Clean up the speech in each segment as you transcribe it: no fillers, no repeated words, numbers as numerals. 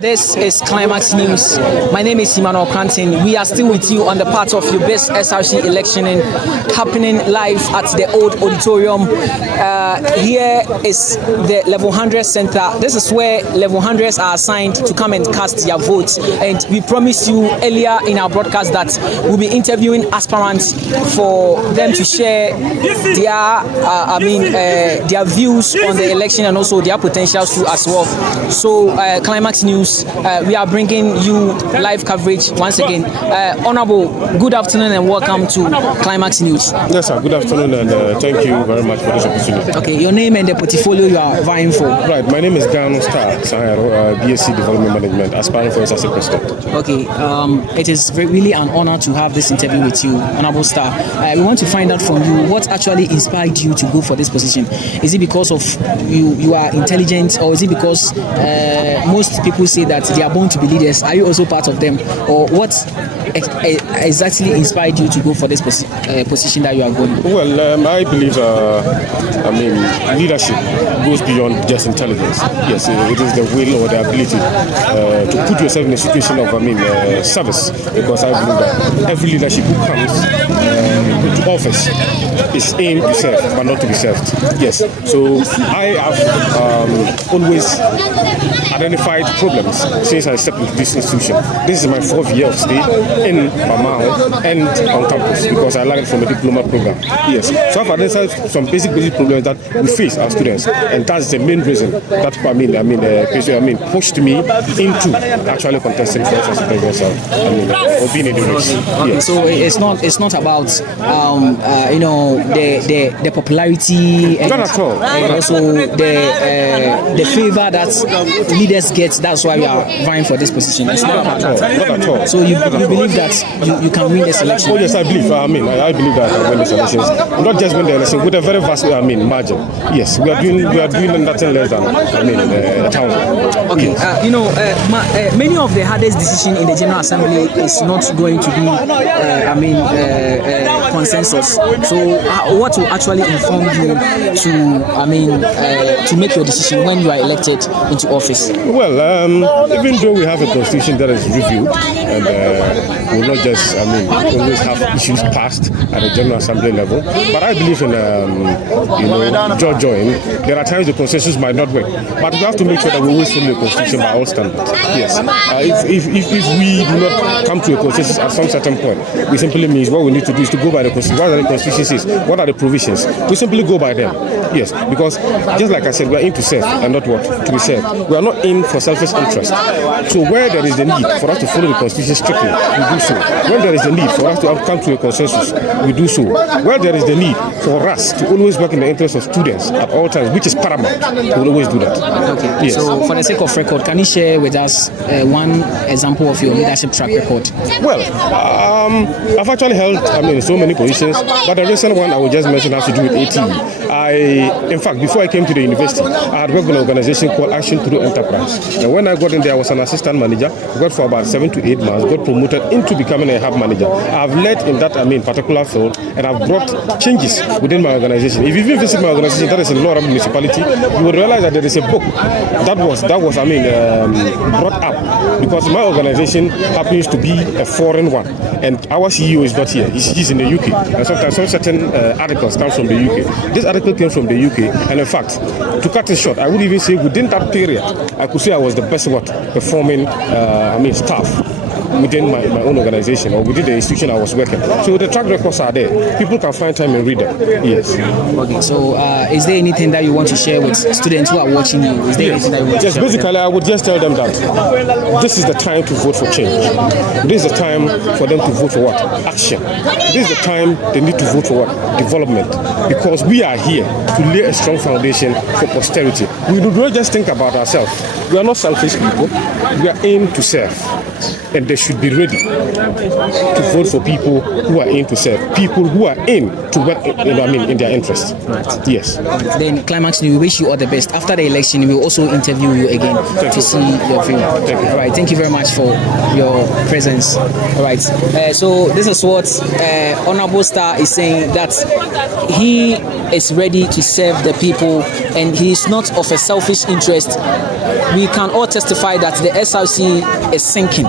This is Climax News. My name is Emmanuel Kantin. We are still with you on the part of your best SRC electioning happening live at the old auditorium. Here is the level 100 center. This is where level 100s are assigned to come and cast their votes. And we promised you earlier in our broadcast that we'll be interviewing aspirants for them to share their views on the election and also their potentials too as well. So Climax News. We are bringing you live coverage once again. Honorable, good afternoon and welcome to Climax News. Yes, sir. Good afternoon and thank you very much for this opportunity. Okay, your name and the portfolio you are vying for. Right, my name is Gaanu Starr, BSc Development Management, aspiring for SRC President. Okay, it is really an honor to have this interview with you, Honorable Starr. We want to find out from you what actually inspired you to go for this position. Is it because of you are intelligent, or is it because most people say that they are born to be leaders? Are you also part of them, or what exactly inspired you to go for this position that you are going? Well, I believe, leadership goes beyond just intelligence. Yes, it is the will or the ability to put yourself in a situation of, service. Because I believe that every leadership who comes into office is aimed to serve, but not to be served. Yes. So I have always identified problems since I stepped into this institution. This is my 4th year of stay in Bamao and on campus because I learned from a diploma program. Yes. So I've identified some basic problems that we face as students, and that's the main reason that pushed me into actually contesting for SRC presidential, or being in the race. Yes. So it's not about the popularity and, not at all. And also the favor that leaders get. That's why we are vying for this position. It's not at all. Not at all. So you believe that you can win this election? Oh yes, I believe. I believe that I can win this election. Not just win the election with a very vast margin. Yes, we are doing nothing less than 1,000. Okay. Yes. Many of the hardest decisions in the General Assembly is not going to be consensus. So what will actually inform you to make your decision when you are elected into office? Well, even though we have a constitution that is reviewed and will not just always have issues passed at the General Assembly level, but I believe in join. There are times the consensus might not work, but we have to make sure that we always follow the constitution by all standards. Yes. If we do not come to a consensus at some certain point, we simply means what we need to do is to go by the constitution. What the constitution says, what are the provisions? We simply go by them. Yes, because just like I said, we are in to serve and not what to be served. We are not in for selfish interest. So where there is the need for us to follow the constitution strictly, we do so. When there is the need for us to come to a consensus, we do so. Where there is the need for us to always work in the interest of students at all times, which is paramount, we will always do that. Okay. Yes. So for the sake of record, can you share with us one example of your leadership track record? Well, I've actually held so many positions, but the recent one I will just mention has to do with ATE. In fact, before I came to the university, I had worked in an organization called Action Through Enterprise. And when I got in there, I was an assistant manager, worked for about 7 to 8 months, got promoted into becoming a hub manager. I've led in that particular field, and I've brought changes within my organization. If you even visit my organization, that is in Laura Municipality, you would realize that there is a book that was brought up because my organization happens to be a foreign one, and our CEO is not here. He's in the UK, and sometimes some certain articles come from the UK. This article came from the UK, and in fact, to cut it short, I would even say within that period, I could say I was the best performing staff within my own organization or within the institution I was working. So the track records are there. People can find time and read them. Yes. Okay. So is there anything that you want to share with students who are watching you? Is there anything that you want to share? Yes, basically I would just tell them that this is the time to vote for change. This is the time for them to vote for what? Action. This is the time they need to vote for what? Development. Because we are here to lay a strong foundation for posterity. We do not just think about ourselves. We are not selfish people. We are aimed to serve. And they should be ready to vote for people who are in to serve, people who are in to work in their interest. Right. Yes. Then Climax News, we wish you all the best. After the election, we will also interview you again to see your view. Thank you. All right. Thank you very much for your presence. All right. So this is what Honorable Starr is saying, that he is ready to serve the people and he is not of a selfish interest. We can all testify that the SRC is sinking.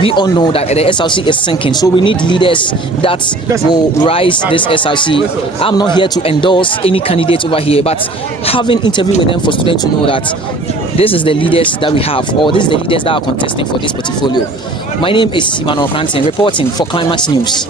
We all know that the SRC is sinking, so we need leaders that will rise this SRC. I'm not here to endorse any candidate over here, but having interviewed with them for students to know that this is the leaders that we have, or this is the leaders that are contesting for this portfolio. My name is Gaanu Starr, reporting for Climax News.